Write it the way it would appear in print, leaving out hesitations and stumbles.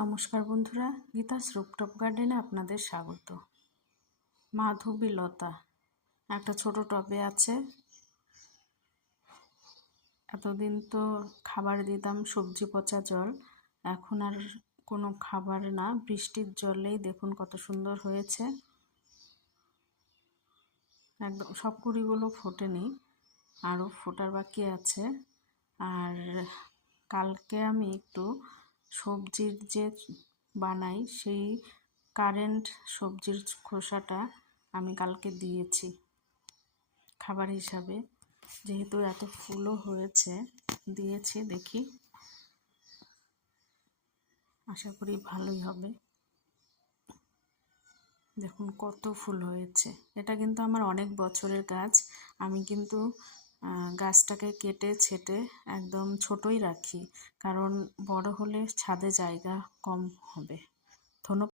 নমস্কার বন্ধুরা, গীতাস রুপটপ গার্ডেনে আপনাদের স্বাগত। মাধবী লতা একটা ছোট টবে আছে। এতদিন তো খাবার দিতাম সবজি পচা জল, এখন আর কোনো খাবার না, বৃষ্টির জলেই দেখুন কত সুন্দর হয়েছে। একদম সব কুড়িগুলো ফোটেনি, আরও ফোটার বাকি আছে। আর কালকে আমি একটু সবজির যে বানাই সেই কারেন্ট সবজির খোসাটা আমি কালকে দিয়েছি খাবার হিসাবে, যেহেতু এত ফুলও হয়েছে দিয়েছি। দেখি, আশা করি ভালোই হবে। দেখুন কত ফুল হয়েছে। এটা কিন্তু আমার অনেক বছরের গাছ। আমি কিন্তু গাছটাকে কেটে ছেটে একদম ছোটই রাখি, কারণ বড় হলে ছাদে জায়গা কম হবে। ধন্যবাদ।